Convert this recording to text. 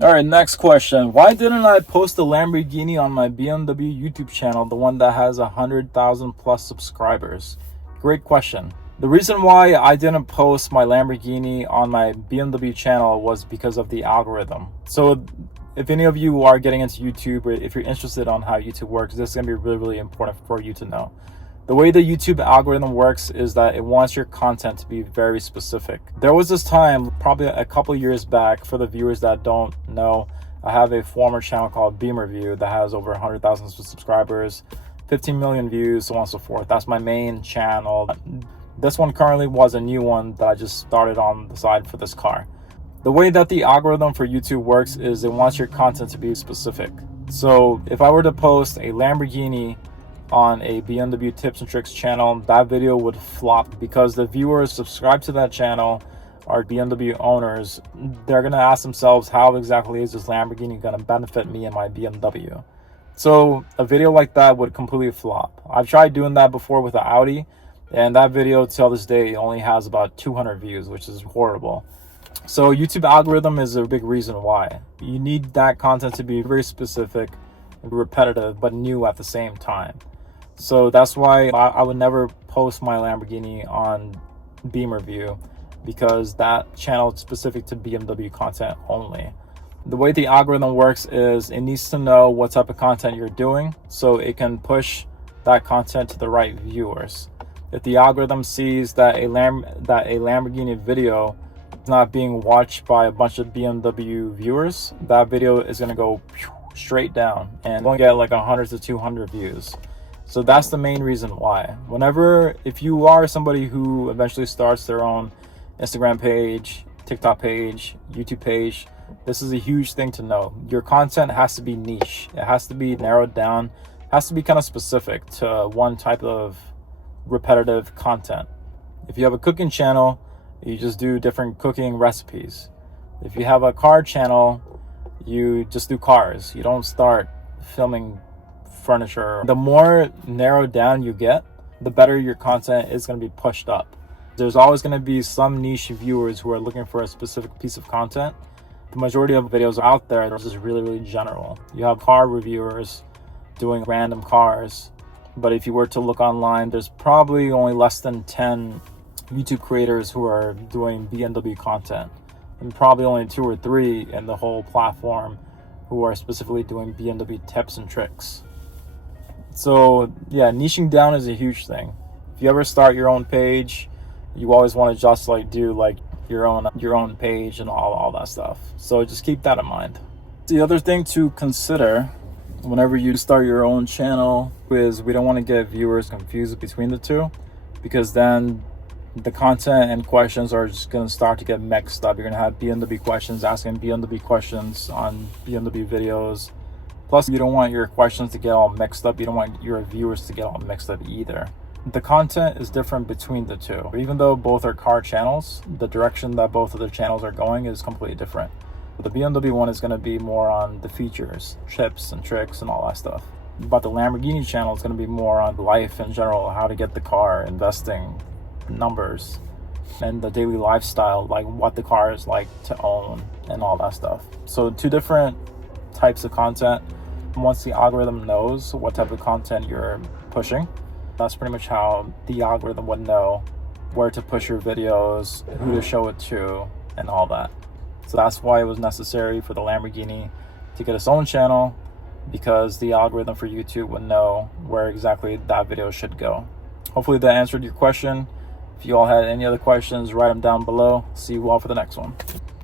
All right, next question. Why didn't I post a Lamborghini on my BMW YouTube channel, the one that has 100,000 plus subscribers? Great question. The reason why I didn't post my Lamborghini on my BMW channel was because of the algorithm. So if any of you are getting into YouTube, or if you're interested on how YouTube works, this is going to be really, really important for you to know. The way the YouTube algorithm works is that it wants your content to be very specific. There was this time, probably a couple years back, for the viewers that don't know, I have a former channel called Beamerview that has over 100,000 subscribers, 15 million views, so on and so forth. That's my main channel. This one currently was a new one that I just started on the side for this car. The way that the algorithm for YouTube works is it wants your content to be specific. So if I were to post a Lamborghini on a BMW tips and tricks channel, that video would flop because the viewers subscribed to that channel are BMW owners. They're going to ask themselves, how exactly is this Lamborghini going to benefit me and my BMW? So a video like that would completely flop. I've tried doing that before with the Audi, and that video till this day only has about 200 views, which is horrible. So YouTube algorithm is a big reason why. You need that content to be very specific, repetitive, but new at the same time. So that's why I would never post my Lamborghini on Beamerview, because that channel is specific to BMW content only. The way the algorithm works is it needs to know what type of content you're doing so it can push that content to the right viewers. If the algorithm sees that a Lamborghini video is not being watched by a bunch of BMW viewers, that video is going to go straight down and only get like 100 to 200 views. So that's the main reason why. If you are somebody who eventually starts their own Instagram page, TikTok page, YouTube page, this is a huge thing to know. Your content has to be niche. It has to be narrowed down. It has to be kind of specific to one type of repetitive content. If you have a cooking channel, you just do different cooking recipes. If you have a car channel, you just do cars. You don't start filming furniture. The more narrowed down you get, the better your content is going to be pushed up. There's always going to be some niche viewers who are looking for a specific piece of content. The majority of videos out there are just really, really general. You have car reviewers doing random cars, but if you were to look online, there's probably only less than 10 YouTube creators who are doing BMW content, and probably only 2 or 3 in the whole platform who are specifically doing BMW tips and tricks. So yeah, niching down is a huge thing. If you ever start your own page, you always want to just do your own page and all that stuff. So just keep that in mind. The other thing to consider whenever you start your own channel is we don't want to get viewers confused between the two, because then the content and questions are just going to start to get mixed up. You're going to have BMW questions asking BMW questions on BMW videos. Plus, you don't want your questions to get all mixed up. You don't want your viewers to get all mixed up either. The content is different between the two. Even though both are car channels, the direction that both of the channels are going is completely different. The BMW one is going to be more on the features, tips and tricks and all that stuff. But the Lamborghini channel is going to be more on life in general, how to get the car, investing, numbers, and the daily lifestyle, like what the car is like to own and all that stuff. So 2 different types of content. Once the algorithm knows what type of content you're pushing, that's pretty much how the algorithm would know where to push your videos, who to show it to, and all that. So that's why it was necessary for the Lamborghini to get its own channel, because the algorithm for YouTube would know where exactly that video should go. Hopefully that answered your question. If you all had any other questions, write them down below. See you all for the next one.